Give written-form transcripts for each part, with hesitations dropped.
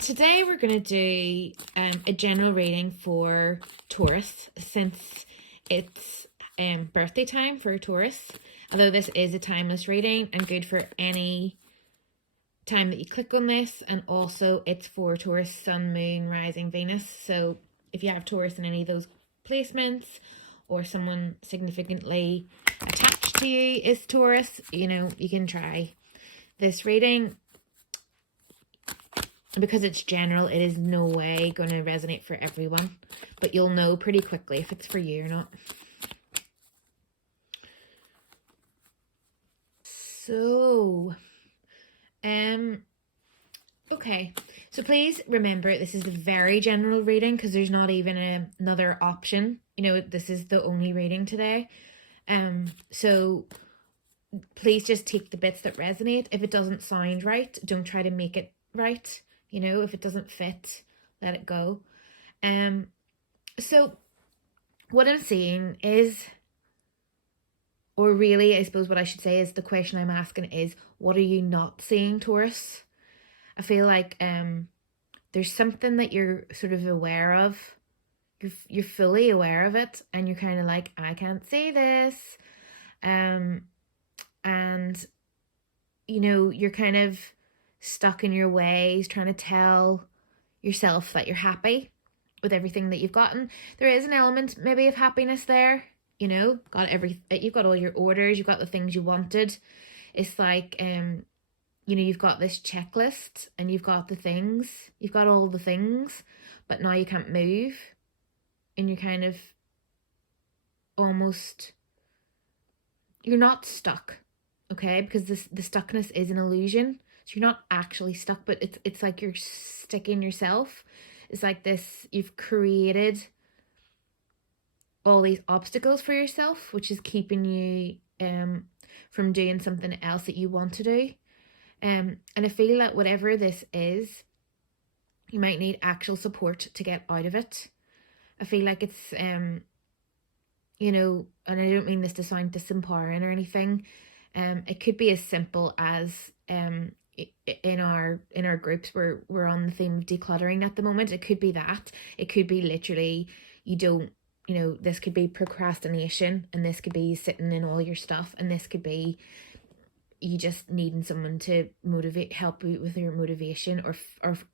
Today we're going to do a general reading for Taurus, since it's birthday time for Taurus. Although this is a timeless reading and good for any time that you click on this, and also it's for Taurus, Sun, Moon, Rising, Venus. So if you have Taurus in any of those placements, or someone significantly attached to you is Taurus, you can try this reading. Because it's general, it is no way going to resonate for everyone, but you'll know pretty quickly if it's for you or not. So, okay. So please remember, this is a very general reading because there's not even another option. This is the only reading today. So please just take the bits that resonate. If it doesn't sound right, don't try to make it right. If it doesn't fit, let it go. So what I'm saying is, or really, I suppose what I should say is, the question I'm asking is, what are you not seeing, Taurus? I feel like there's something that you're sort of aware of. You're fully aware of it, and you're kind of like, I can't see this. And you're kind of stuck in your ways, trying to tell yourself that you're happy with everything that you've gotten. There is an element maybe of happiness there. You've got all your orders, you've got the things you wanted. It's like you've got this checklist and you've got all the things, but now you can't move, and you're kind of almost, you're not stuck, okay? Because the stuckness is an illusion. So you're not actually stuck, but it's like you're sticking yourself. It's like this, you've created all these obstacles for yourself, which is keeping you from doing something else that you want to do. And I feel that whatever this is, you might need actual support to get out of it. I feel like it's, and I don't mean this to sound disempowering or anything. It could be as simple as, in our groups, we're on the theme of decluttering at the moment. It could be that. It could be literally, this could be procrastination, and this could be sitting in all your stuff, and this could be you just needing someone to help you with your motivation,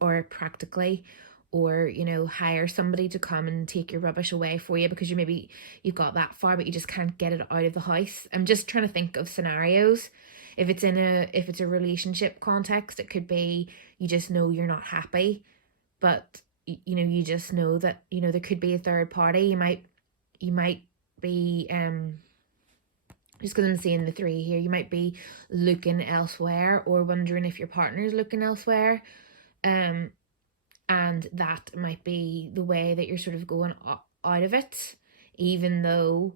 or practically, or hire somebody to come and take your rubbish away for you, because you've got that far but you just can't get it out of the house. I'm just trying to think of scenarios. If it's a relationship context, it could be you just know you're not happy, but you just know that there could be a third party. You might be just because I'm seeing the three here, you might be looking elsewhere or wondering if your partner's looking elsewhere, and that might be the way that you're sort of going out of it, even though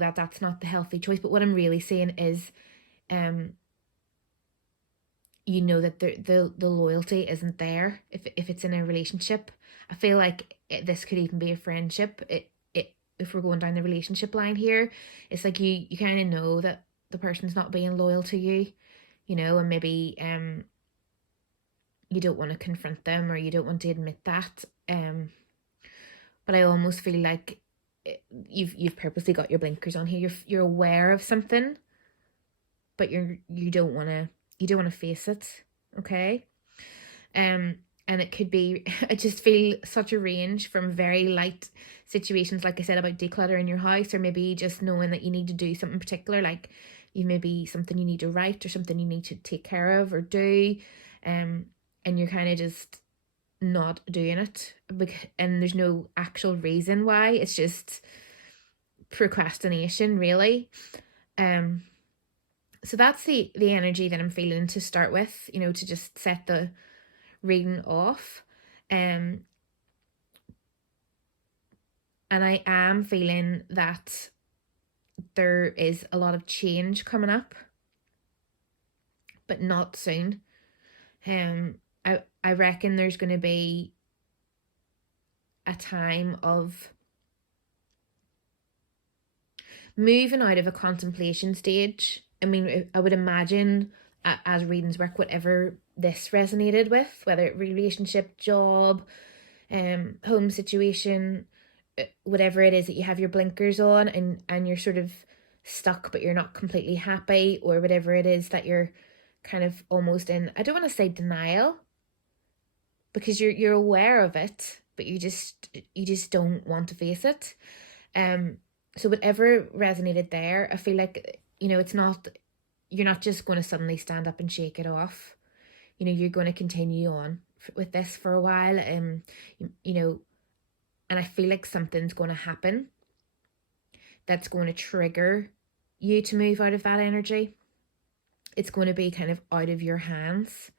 that that's not the healthy choice. But what I'm really saying is, that the loyalty isn't there if it's in a relationship. I feel like this could even be a friendship. If we're going down the relationship line here, it's like you kind of know that the person's not being loyal to you, and maybe you don't want to confront them, or you don't want to admit that. But I almost feel like you've purposely got your blinkers on here. You're aware of something, but you don't want to face it, okay? And it could be, I just feel such a range from very light situations, like I said, about decluttering your house, or maybe just knowing that you need to do something particular, like maybe something you need to write, or something you need to take care of or do, and you're kind of just not doing it, and there's no actual reason why. It's just procrastination, really. So that's the energy that I'm feeling to start with, to just set the reading off. And I am feeling that there is a lot of change coming up, but not soon. I reckon there's going to be a time of moving out of a contemplation stage. I mean, I would imagine as readings work, whatever this resonated with, whether it relationship, job, home situation, whatever it is that you have your blinkers on, and you're sort of stuck but you're not completely happy, or whatever it is that you're kind of almost in, I don't want to say denial, because you're aware of it, but you just don't want to face it. So whatever resonated there, I feel like, it's not, you're not just going to suddenly stand up and shake it off. You're going to continue on with this for a while. And I feel like something's going to happen that's going to trigger you to move out of that energy. It's going to be kind of out of your hands.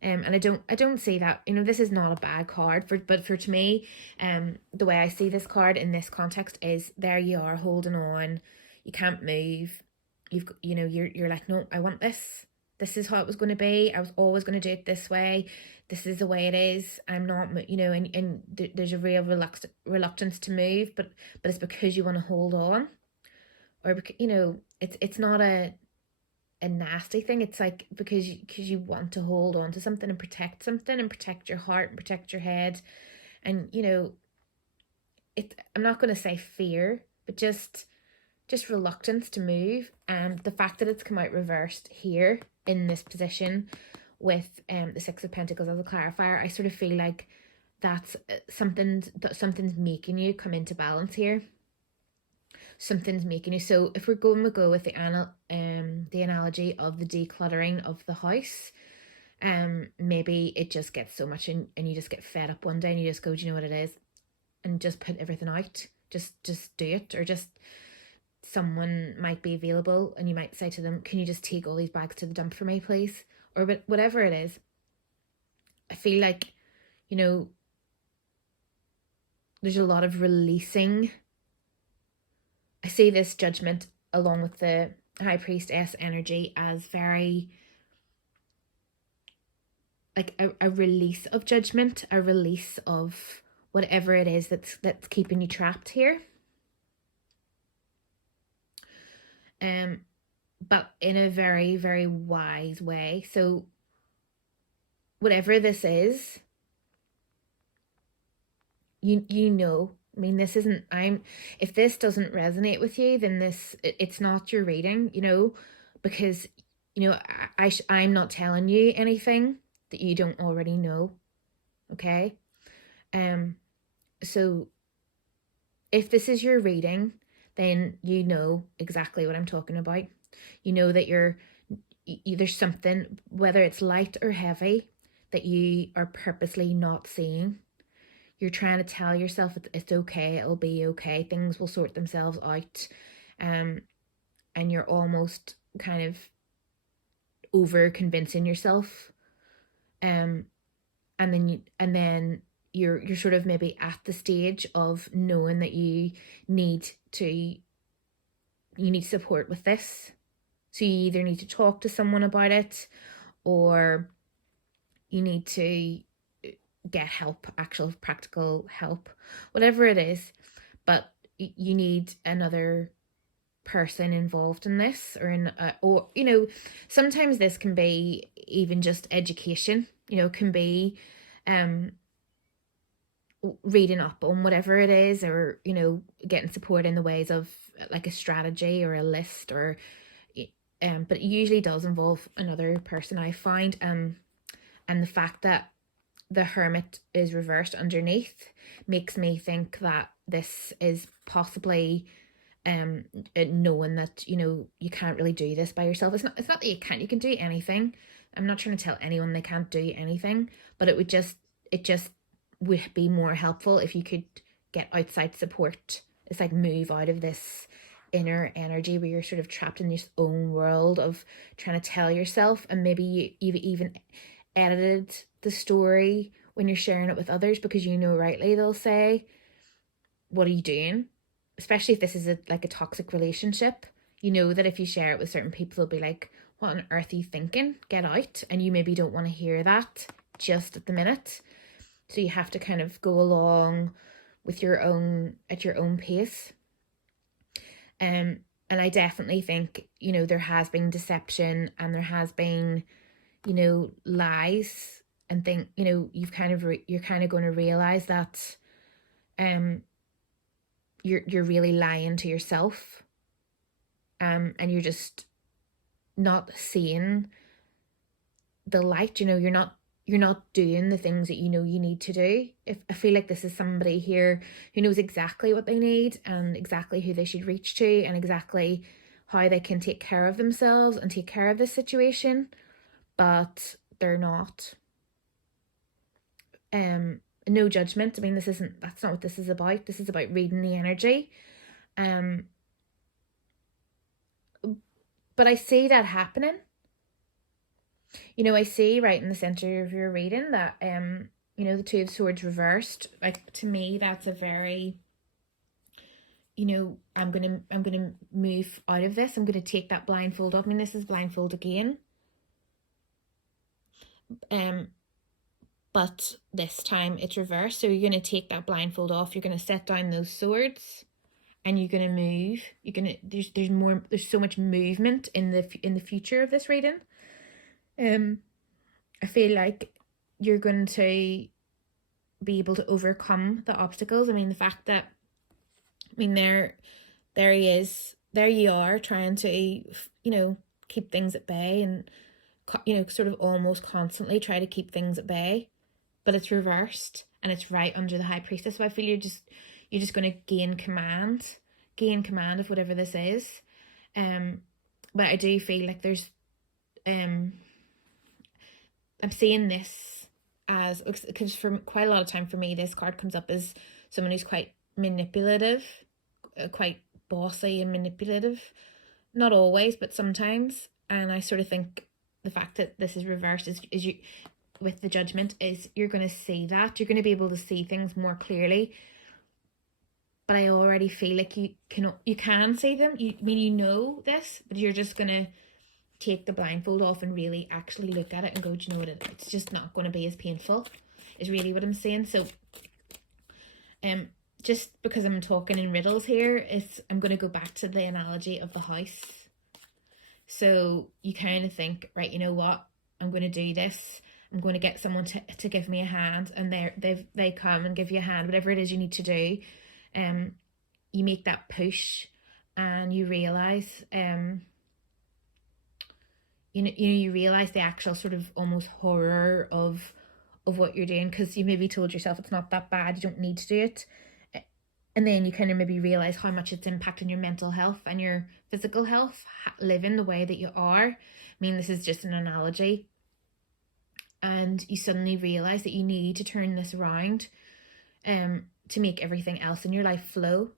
And I don't see that, this is not a bad card, but for to me, the way I see this card in this context is, there you are holding on, you can't move, you're like, no, I want this. This is how it was going to be. I was always going to do it this way. This is the way it is. I'm not, and there's a real reluctance to move, but it's because you want to hold on, or because, it's not a nasty thing. It's like because you want to hold on to something and protect something, and protect your heart and protect your head. And I'm not going to say fear, but just reluctance to move. And the fact that it's come out reversed here in this position with the Six of Pentacles as a clarifier, I sort of feel like that's something's making you come into balance here. Something's making you. So if we're going to go with the analogy of the decluttering of the house, maybe it just gets so much, and you just get fed up one day, and you just go, do you know what it is, and just put everything out. Just do it. Or just, someone might be available, and you might say to them, can you just take all these bags to the dump for me, please? Or whatever it is. I feel like, there's a lot of releasing. I see this Judgment along with the High Priestess energy as very like a release of judgment, a release of whatever it is that's keeping you trapped here. But in a very, very wise way. So whatever this is, I mean, this isn't, if this doesn't resonate with you, then it's not your reading, because, I'm not telling you anything that you don't already know. Okay. So if this is your reading, then you know exactly what I'm talking about. You know that there's something, whether it's light or heavy, that you are purposely not seeing. You're trying to tell yourself it's okay, it'll be okay, things will sort themselves out, and you're almost kind of over convincing yourself, and then you're sort of maybe at the stage of knowing that you need support with this. So you either need to talk to someone about it, or you need to get help, actual practical help, whatever it is. But you need another person involved in this, or sometimes this can be even just education, can be reading up on whatever it is, or getting support in the ways of like a strategy or a list, or but it usually does involve another person, I find. And the fact that the Hermit is reversed underneath makes me think that this is possibly knowing that you can't really do this by yourself. It's not that you can't, you can do anything. I'm not trying to tell anyone they can't do anything, but it just would be more helpful if you could get outside support. It's like move out of this inner energy where you're sort of trapped in your own world of trying to tell yourself, and maybe you've even edited the story when you're sharing it with others, because rightly they'll say, what are you doing? Especially if this is a toxic relationship, that if you share it with certain people, they'll be like, what on earth are you thinking? Get out. And you maybe don't want to hear that just at the minute. So you have to kind of go along with at your own pace. And I definitely think, there has been deception, and there has been, lies, and think, you're kind of going to realize that um you're really lying to yourself, and you're just not seeing the light. You're not doing the things that you need to do. If I feel like this is somebody here who knows exactly what they need, and exactly who they should reach to, and exactly how they can take care of themselves and take care of this situation, but they're not. No judgment. I mean, that's not what this is about. This is about reading the energy. Um but I see that happening. I see right in the center of your reading that the Two of Swords reversed. Like, to me, that's a very, I'm gonna move out of this. I'm gonna take that blindfold off. I mean, this is blindfold again. But this time it's reversed. So you're gonna take that blindfold off. You're gonna set down those swords, and you're gonna move. There's so much movement in the future of this reading. I feel like you're going to be able to overcome the obstacles. I mean, the fact that, there he is, there you are, trying to, keep things at bay, and, sort of almost constantly try to keep things at bay, but it's reversed, and it's right under the High Priestess. So I feel you're just going to gain command of whatever this is. But I do feel like there's, I'm seeing this as, because for quite a lot of time for me, this card comes up as someone who's quite manipulative, quite bossy and manipulative. Not always, but sometimes. And I sort of think the fact that this is reversed is you, with the Judgment, is you're going to see that. You're going to be able to see things more clearly. But I already feel like you can see them. You know this, but you're just going to take the blindfold off and really actually look at it and go, do you know what, it's just not going to be as painful, is really what I'm saying. So just because I'm talking in riddles here, I'm going to go back to the analogy of the house. So you kind of think, right, you know what, I'm going to do this, I'm going to get someone to give me a hand, and they come and give you a hand, whatever it is you need to do. You make that push, and you realize you realize the actual sort of almost horror of what you're doing, because you maybe told yourself it's not that bad, you don't need to do it, and then you kind of maybe realize how much it's impacting your mental health and your physical health, living the way that you are. I mean, this is just an analogy, and you suddenly realize that you need to turn this around, to make everything else in your life flow.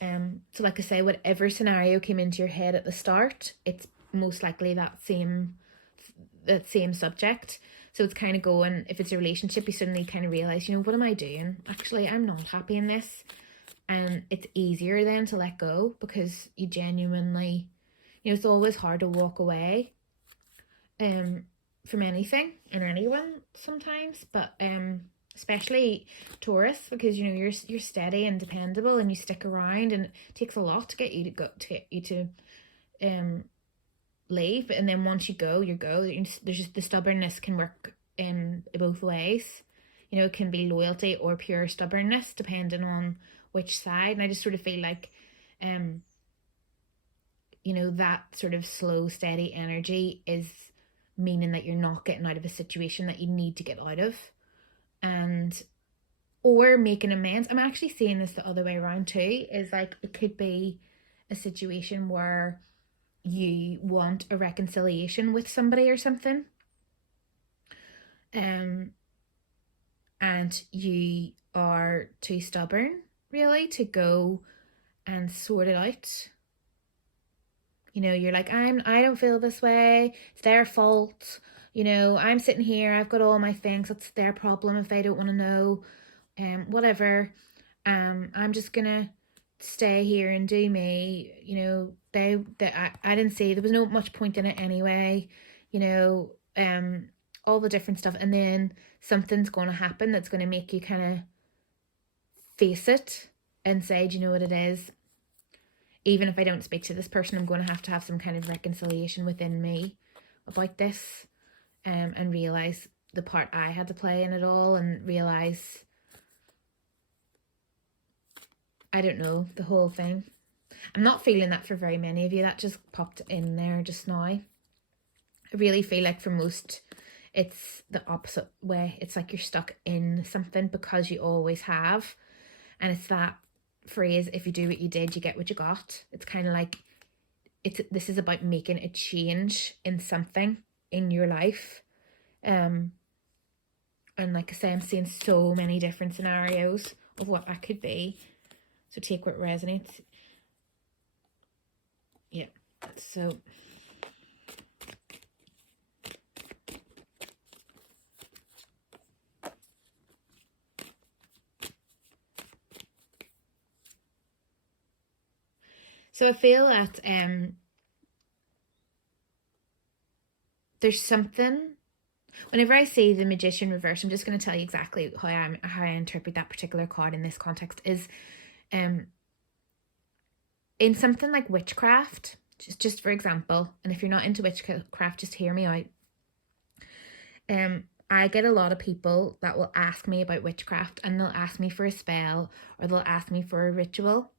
So like I say, whatever scenario came into your head at the start, it's most likely that same subject. So it's kind of going, if it's a relationship, you suddenly kind of realize, what am I doing? Actually, I'm not happy in this. And it's easier then to let go, because you genuinely, it's always hard to walk away from anything and anyone sometimes, but especially Taurus, because you're steady and dependable, and you stick around, and it takes a lot to get you to leave. And then once you go, there's just, the stubbornness can work in both ways. It can be loyalty or pure stubbornness, depending on which side. And I just sort of feel like that sort of slow, steady energy is meaning that you're not getting out of a situation that you need to get out of, or making amends. I'm actually seeing this the other way around too, is like, it could be a situation where you want a reconciliation with somebody or something, and you are too stubborn really to go and sort it out. You're like, I don't feel this way, it's their fault, I'm sitting here, I've got all my things, it's their problem if they don't want to know, whatever, I'm just gonna stay here and do me. I didn't see, there was no much point in it anyway, all the different stuff, and then something's going to happen that's going to make you kind of face it and say, do you know what it is? even if I don't speak to this person, I'm going to have some kind of reconciliation within me about this, and realize the part I had to play in it all, and realize, I don't know, the whole thing. I'm not feeling that for very many of you. That just popped in there just now. I really feel like for most, it's the opposite way. It's like you're stuck in something because you always have. And it's that phrase, if you do what you did, you get what you got. It's kind of like, this is about making a change in something in your life. And like I say, I'm seeing so many different scenarios of what that could be. So take what resonates. Yeah, so I feel that there's something, whenever I see the Magician reverse, I'm just going to tell you exactly how I interpret that particular card in this context, is in something like witchcraft, just for example, and if you're not into witchcraft, just hear me out. I get a lot of people that will ask me about witchcraft, and they'll ask me for a spell, or they'll ask me for a ritual.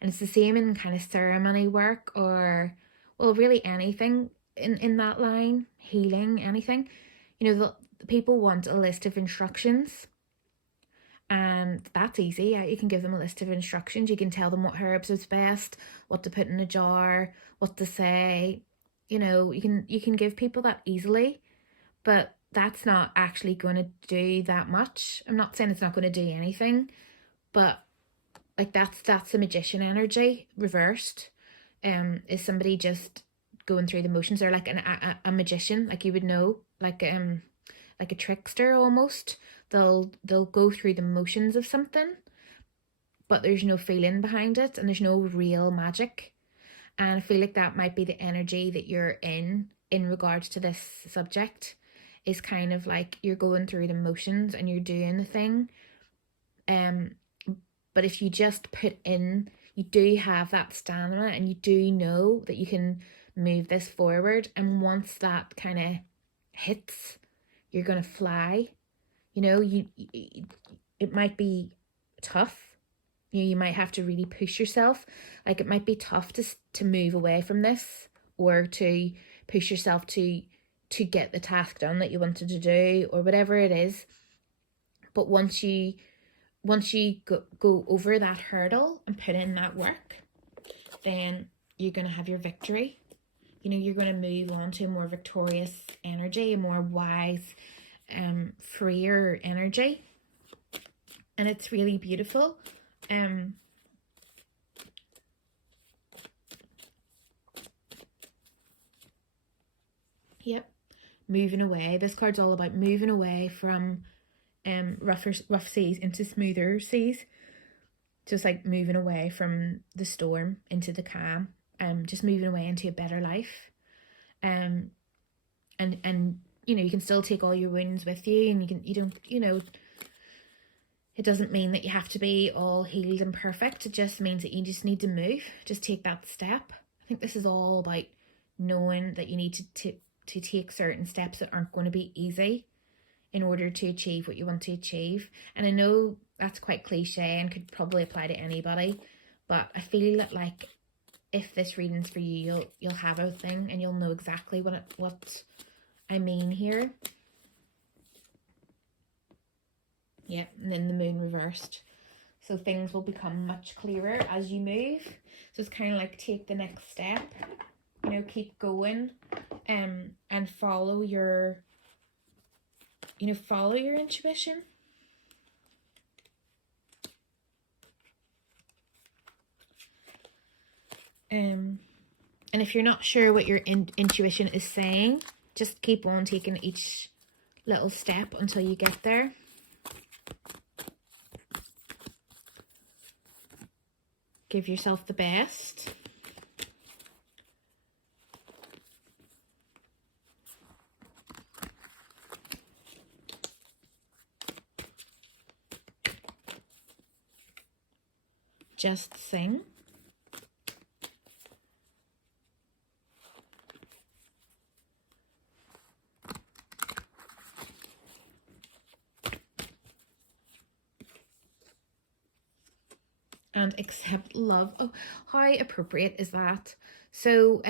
And it's the same in kind of ceremony work, or, well, really anything in that line, healing, anything. You know, the people want a list of instructions, and that's easy. You can give them a list of instructions. You can tell them what herbs is best, what to put in a jar, what to say. You know, you can give people that easily, but that's not actually going to do that much. I'm not saying it's not going to do anything, but like that's the magician energy reversed. Is somebody just going through the motions? They're like a magician, like you would know, like a trickster almost. They'll go through the motions of something, but there's no feeling behind it, and there's no real magic. And I feel like that might be the energy that you're in regards to this subject, is kind of like you're going through the motions and you're doing the thing. But if you just put in, you do have that stamina, and you do know that you can move this forward. And once that kind of hits, you're going to fly. You know, it might be tough. You might have to really push yourself. Like it might be tough to move away from this, or to push yourself to get the task done that you wanted to do, or whatever it is. But once you go over that hurdle and put in that work, then you're going to have your victory. You know, you're going to move on to a more victorious energy, a more wise, freer energy. And it's really beautiful. Yep. Moving away. This card's all about moving away from rough seas into smoother seas. Just like moving away from the storm into the calm. Just moving away into a better life. And you know, you can still take all your wounds with you, and it doesn't mean that you have to be all healed and perfect. It just means that you just need to move. Just take that step. I think this is all about knowing that you need to take certain steps that aren't going to be easy in order to achieve what you want to achieve. And I know that's quite cliche and could probably apply to anybody, but I feel that like if this reading's for you, you'll have a thing, and you'll know exactly what I mean here. Yeah, and then the moon reversed. So things will become much clearer as you move. So it's kind of like take the next step, you know, keep going, and follow your intuition. And if you're not sure what your intuition is saying, just keep on taking each little step until you get there. Give yourself the best. Just sing. and accept love. Oh, how appropriate is that? So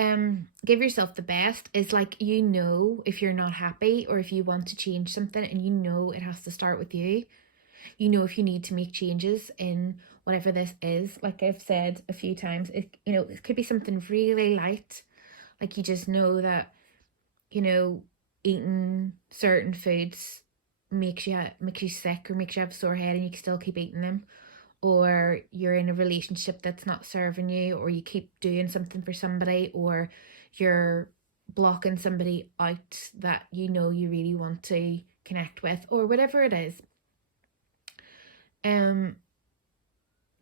give yourself the best is like, you know, if you're not happy or if you want to change something and you know it has to start with you. You know, if you need to make changes in whatever this is, like I've said a few times, it could be something really light. Like you just know that, eating certain foods makes you sick or makes you have a sore head and you can still keep eating them, or you're in a relationship that's not serving you, or you keep doing something for somebody, or you're blocking somebody out that you really want to connect with, or whatever it is.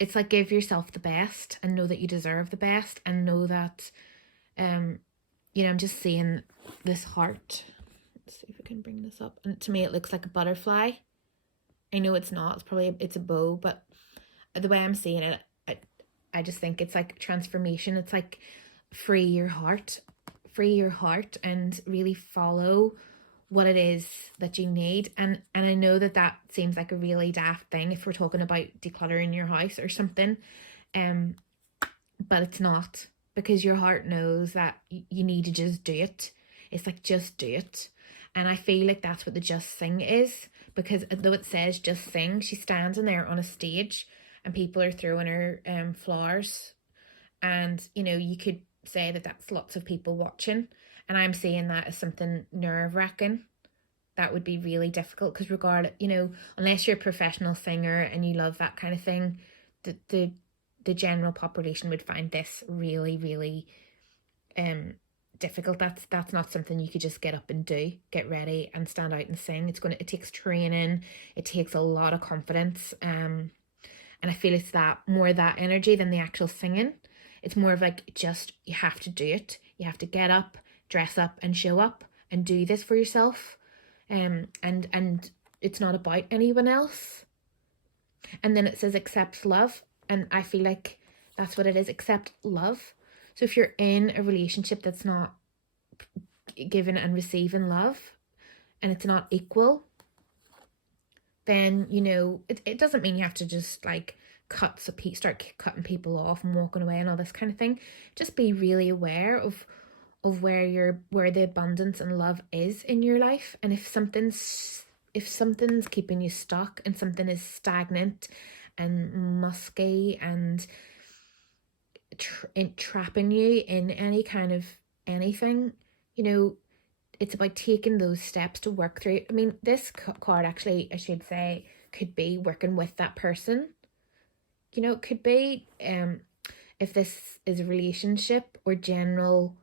It's like, give yourself the best and know that you deserve the best, and know that I'm just seeing this heart. Let's see if we can bring this up. And to me it looks like a butterfly. I know it's not, it's a bow, but the way I'm seeing it, I just think it's like transformation. It's like free your heart and really follow what it is that you need. And I know that seems like a really daft thing if we're talking about decluttering your house or something, but it's not, because your heart knows that you need to just do it. It's like, just do it. And I feel like that's what the Just Sing is, because though it says just sing, she's standing there on a stage and people are throwing her flowers, and you could say that that's lots of people watching, and I'm saying that as something nerve-wracking. That would be really difficult, because unless you're a professional singer and you love that kind of thing, the general population would find this really, really difficult. That's not something you could just get up and do, get ready and stand out and sing. It takes training, it takes a lot of confidence, and I feel it's more that energy than the actual singing. It's more of like, just, you have to do it. You have to get up, dress up and show up and do this for yourself. And it's not about anyone else. And then it says accept love, and I feel like that's what it is, accept love. So if you're in a relationship that's not giving and receiving love, and it's not equal, then it doesn't mean you have to just like start cutting people off and walking away and all this kind of thing. Just be really aware of where the abundance and love is in your life. And if something's keeping you stuck and something is stagnant and musky and trapping you in any kind of anything, it's about taking those steps to work through it. I mean, this card actually, I should say, could be working with that person. It could be if this is a relationship or general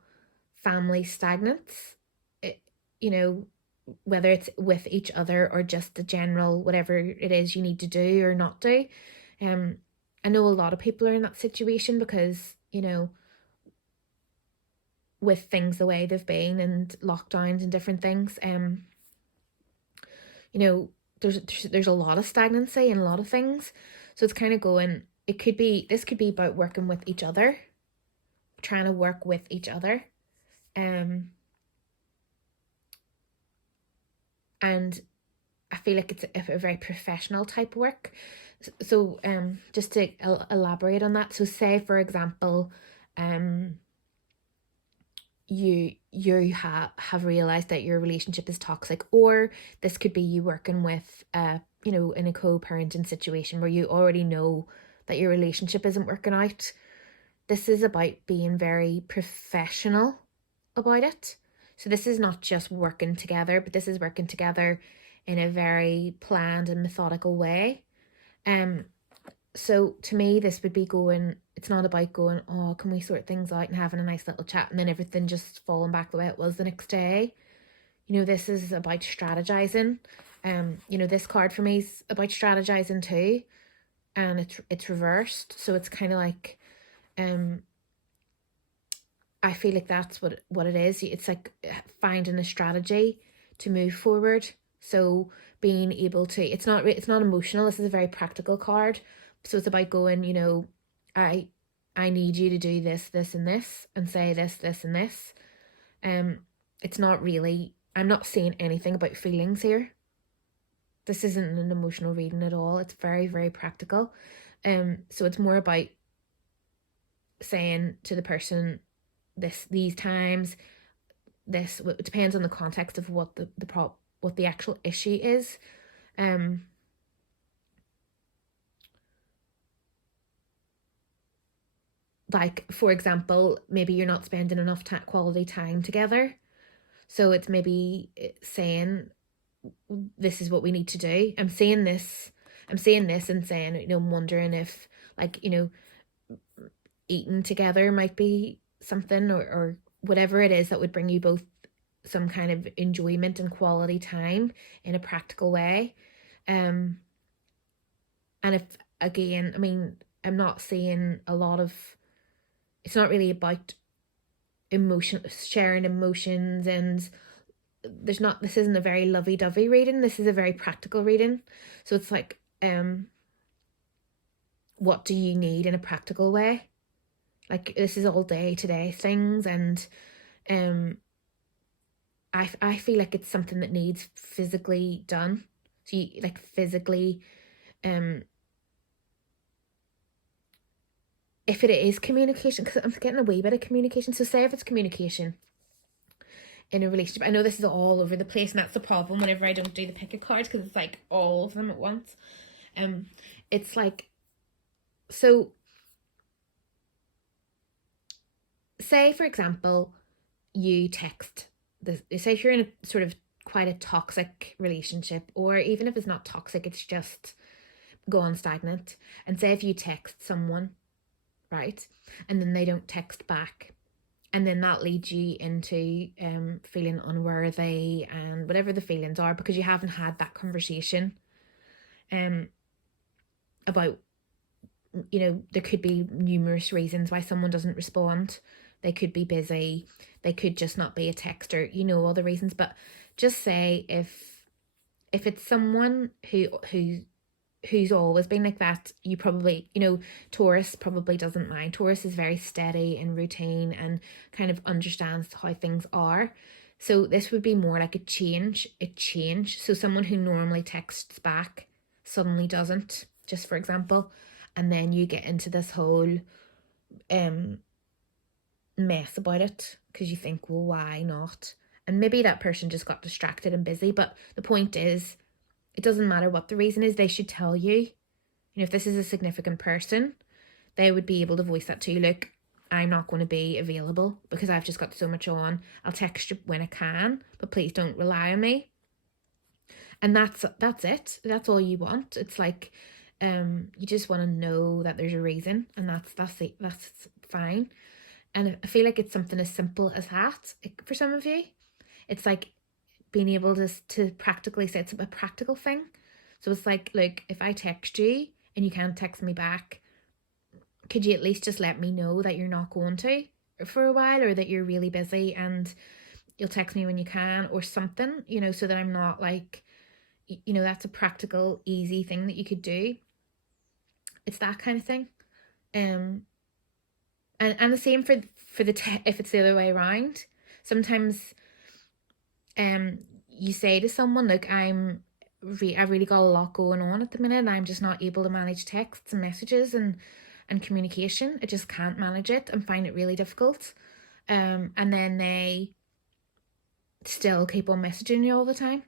family stagnance, whether it's with each other or just the general whatever it is you need to do or not do. I know a lot of people are in that situation because with things the way they've been and lockdowns and different things, there's a lot of stagnancy in a lot of things. So it's kind of this could be about working with each other, trying to work with each other. And I feel like it's a very professional type work. So just to elaborate on that, so say for example, you have realized that your relationship is toxic, or this could be you working with in a co-parenting situation where you already know that your relationship isn't working out. This is about being very professional about it. So this is not just working together, but this is working together in a very planned and methodical way. So to me, this would be it's not about going, oh, can we sort things out and having a nice little chat and then everything just falling back the way it was the next day. This is about strategizing. This card for me is about strategizing too. And it's reversed. So it's kind of like, I feel like that's what it is. It's like finding a strategy to move forward. So being able to, it's not emotional. This is a very practical card. So it's about going, I need you to do this, this, and this, and say this, this, and this. It's not really, I'm not saying anything about feelings here. This isn't an emotional reading at all. It's very, very practical. So it's more about saying to the person, these times, this, it depends on the context of what what the actual issue is. Like, for example, maybe you're not spending enough quality time together. So it's maybe saying, this is what we need to do. I'm saying this and saying, I'm wondering if, like, eating together might be something, or whatever it is that would bring you both some kind of enjoyment and quality time in a practical way. And if, again, I mean, I'm not saying a lot of, it's not really about sharing emotions, and this isn't a very lovey-dovey reading. This is a very practical reading. So it's like, what do you need in a practical way? Like, this is all day to day things, and I feel like it's something that needs physically done. So you, like, physically, if it is communication, because I'm getting a wee bit of communication. So say if it's communication in a relationship, I know this is all over the place, and that's the problem whenever I don't do the pick a cards, because it's like all of them at once. It's like, so say, for example, you text say if you're in a sort of quite a toxic relationship, or even if it's not toxic, it's just gone stagnant, and say if you text someone, right, and then they don't text back, and then that leads you into feeling unworthy and whatever the feelings are, because you haven't had that conversation about, there could be numerous reasons why someone doesn't respond. They could be busy, they could just not be a texter, all the reasons. But just say if it's someone who's always been like that, you probably, Taurus probably doesn't mind. Taurus is very steady and routine and kind of understands how things are. So this would be more like a change. So someone who normally texts back suddenly doesn't, just for example. And then you get into this whole mess about it, because you think, well, why not? And maybe that person just got distracted and busy. But the point is, it doesn't matter what the reason is, they should tell you. If this is a significant person, they would be able to voice that to you. Look, I'm not going to be available because I've just got so much on. I'll text you when I can, but please don't rely on me. And that's it. That's all you want. It's like, you just want to know that there's a reason, and that's it. That's fine. And I feel like it's something as simple as that for some of you. It's like being able to practically say it's a practical thing. So it's like, look, if I text you and you can't text me back, could you at least just let me know that you're not going to for a while, or that you're really busy and you'll text me when you can, or something, so that I'm not like, that's a practical, easy thing that you could do. It's that kind of thing. And the same for if it's the other way around. Sometimes you say to someone, look, I've really got a lot going on at the minute, and I'm just not able to manage texts and messages and communication. I just can't manage it and find it really difficult. And then they still keep on messaging you all the time,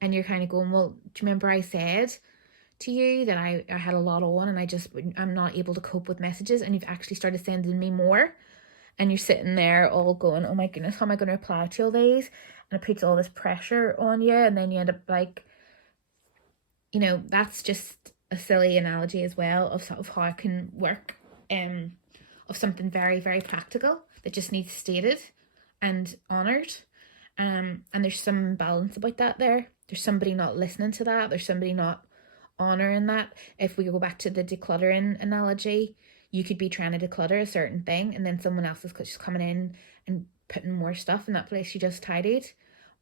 and you're kind of going, well, do you remember I said to you that I had a lot on, and I'm not able to cope with messages, and you've actually started sending me more, and you're sitting there all going, oh my goodness, how am I going to reply to all these? And it puts all this pressure on you, and then you end up like, that's just a silly analogy as well of sort of how it can work, of something very, very practical that just needs stated and honoured. And there's some balance about that there. There's somebody not listening to that. There's somebody not honouring that. If we go back to the decluttering analogy, you could be trying to declutter a certain thing, and then someone else is just coming in and putting more stuff in that place you just tidied.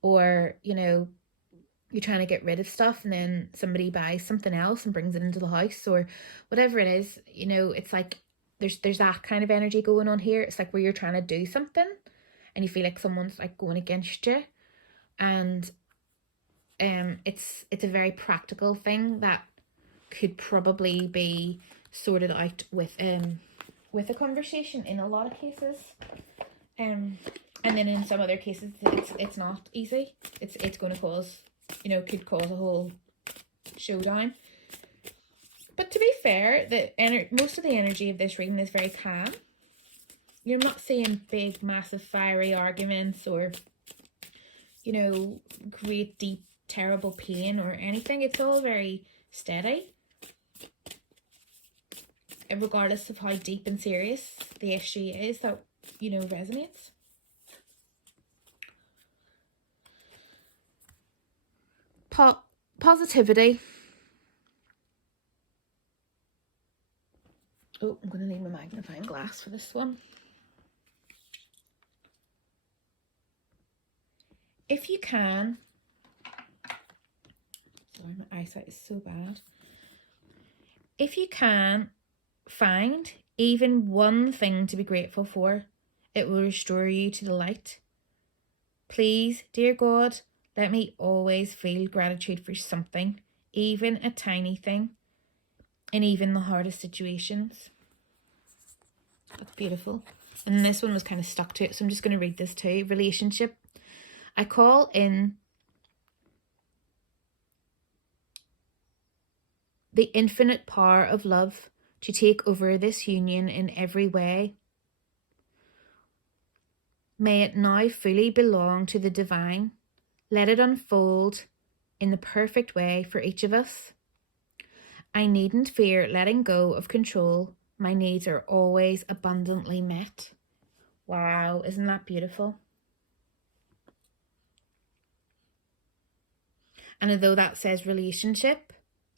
Or, you're trying to get rid of stuff, and then somebody buys something else and brings it into the house, or whatever it is. It's like there's that kind of energy going on here. It's like where you're trying to do something and you feel like someone's like going against you. And it's a very practical thing that could probably be sorted out with a conversation in a lot of cases. And then in some other cases it's not easy. It's going to cause, could cause a whole showdown. But to be fair, most of the energy of this reading is very calm. You're not seeing big, massive, fiery arguments or, great, deep, terrible pain or anything. It's all very steady. And regardless of how deep and serious the issue is that, resonates. Positivity. Oh, I'm going to need my magnifying glass for this one. If you can, sorry, my eyesight is so bad. If you can find even one thing to be grateful for, it will restore you to the light. Please, dear God, let me always feel gratitude for something, even a tiny thing, in even the hardest situations. That's beautiful. And this one was kind of stuck to it, so I'm just going to read this too. Relationship. I call in the infinite power of love to take over this union in every way. May it now fully belong to the divine. Let it unfold in the perfect way for each of us. I needn't fear letting go of control. My needs are always abundantly met. Wow, isn't that beautiful? And although that says relationship,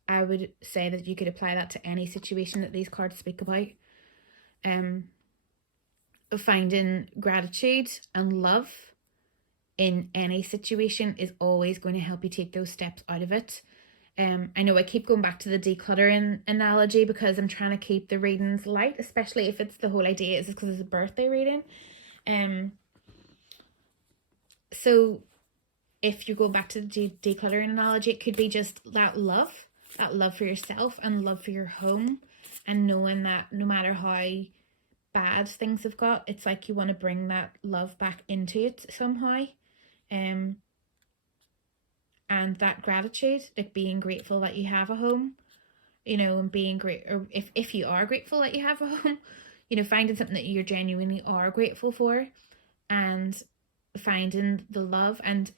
I would say that you could apply that to any situation that these cards speak about. Finding gratitude and love in any situation is always going to help you take those steps out of it. I know I keep going back to the decluttering analogy because I'm trying to keep the readings light, especially if it's the whole idea is because it's a birthday reading. So if you go back to the decluttering analogy, it could be just that love for yourself and love for your home, and knowing that no matter how bad things have got, it's like you want to bring that love back into it somehow. And that gratitude, like being grateful that you have a home, and being great, or if you are grateful that you have a home, finding something that you genuinely are grateful for, and finding the love. And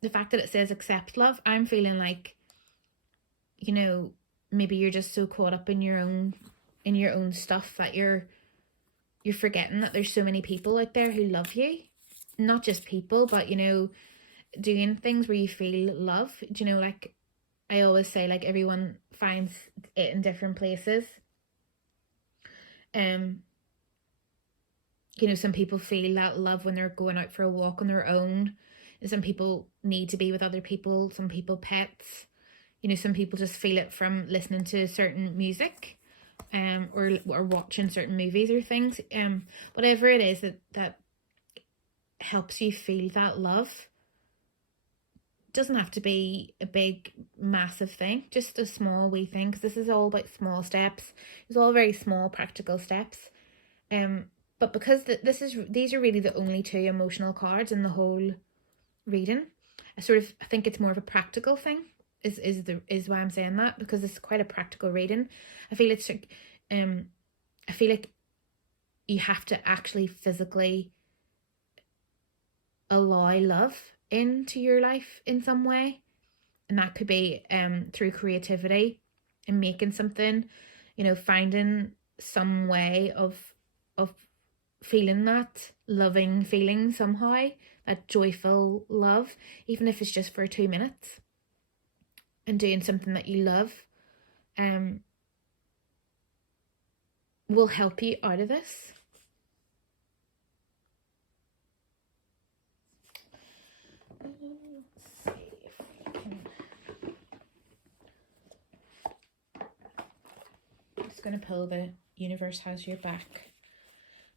the fact that it says accept love, I'm feeling like, maybe you're just so caught up in your own stuff that you're forgetting that there's so many people out there who love you. Not just people, but doing things where you feel love. Like I always say, like everyone finds it in different places. Some people feel that love when they're going out for a walk on their own. Some people need to be with other people. Some people pets. Some people just feel it from listening to certain music, or watching certain movies or things. Whatever it is that helps you feel that love. Doesn't have to be a big, massive thing. Just a small wee thing, because this is all about small steps. It's all very small, practical steps. But because these are really the only two emotional cards in the whole reading, I think it's more of a practical thing. Is why I'm saying that, because it's quite a practical reading. I feel like you have to actually physically allow love into your life in some way, and that could be through creativity and making something, finding some way of feeling that loving feeling somehow, that joyful love, even if it's just for 2 minutes, and doing something that you love will help you out of this. Let's see if we can. I'm just going to pull the Universe Has Your Back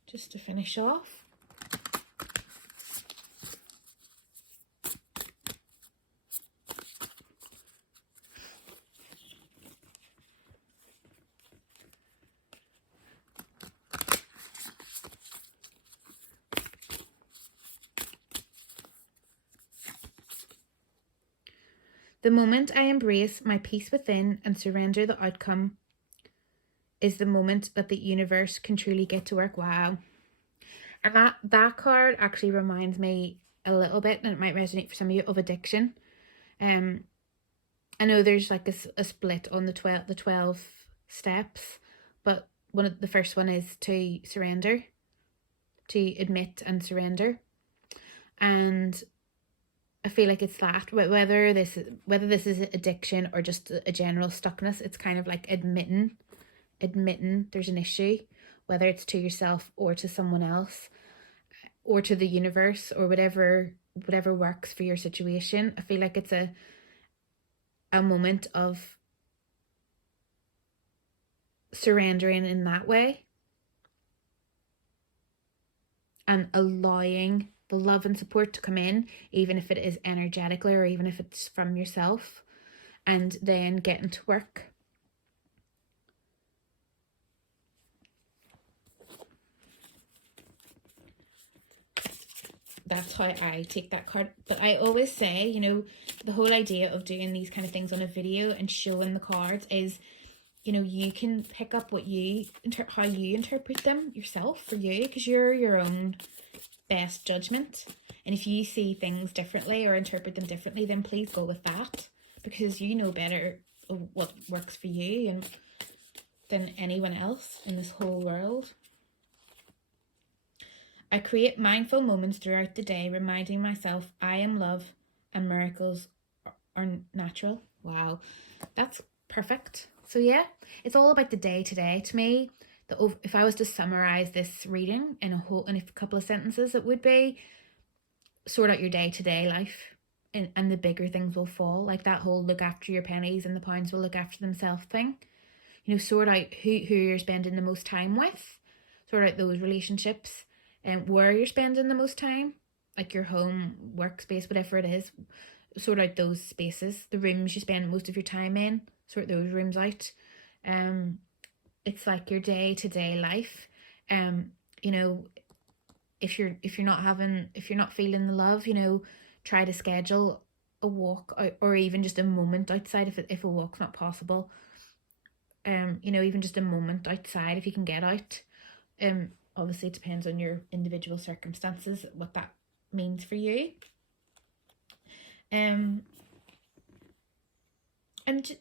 just to finish off. The moment I embrace my peace within and surrender the outcome is the moment that the universe can truly get to work. Wow. And that card actually reminds me a little bit, and it might resonate for some of you, of addiction. I know there's like a split on the 12 steps, but the first one is to surrender, to admit and surrender. And I feel like it's that, whether this is addiction or just a general stuckness, it's kind of like admitting there's an issue, whether it's to yourself or to someone else or to the universe or whatever works for your situation. I feel like it's a moment of surrendering in that way and allowing the love and support to come in, even if it is energetically or even if it's from yourself, and then getting to work. That's how I take that card. But I always say, you know, the whole idea of doing these kind of things on a video and showing the cards is, you know, you can pick up what how you interpret them yourself, for you, because you're your own best judgment. And if you see things differently or interpret them differently, then please go with that, because you know better what works for you and than anyone else in this whole world. I create mindful moments throughout the day, reminding myself I am love and miracles are natural. Wow, that's perfect. So yeah, it's all about the day to day. To me, if I was to summarize this reading in a couple of sentences, it would be sort out your day to day life, and the bigger things will fall. Like that whole look after your pennies and the pounds will look after themselves thing. You know, sort out who you're spending the most time with, sort out those relationships, and where you're spending the most time, like your home, workspace, whatever it is. Sort out those spaces, the rooms you spend most of your time in, sort those rooms out. It's like your day to day life. You know, if you're not feeling the love, you know, try to schedule a walk out, or even just a moment outside if a walk's not possible. You know, even just a moment outside if you can get out. Obviously it depends on your individual circumstances what that means for you. And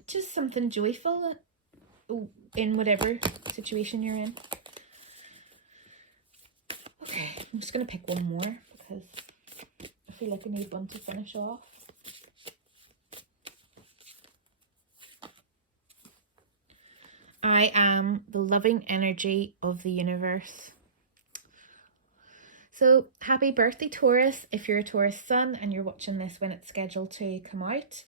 just something joyful in whatever situation you're in. Okay, I'm just going to pick one more because I feel like I need one to finish off. I am the loving energy of the universe. So happy birthday, Taurus, if you're a Taurus sun and you're watching this when it's scheduled to come out.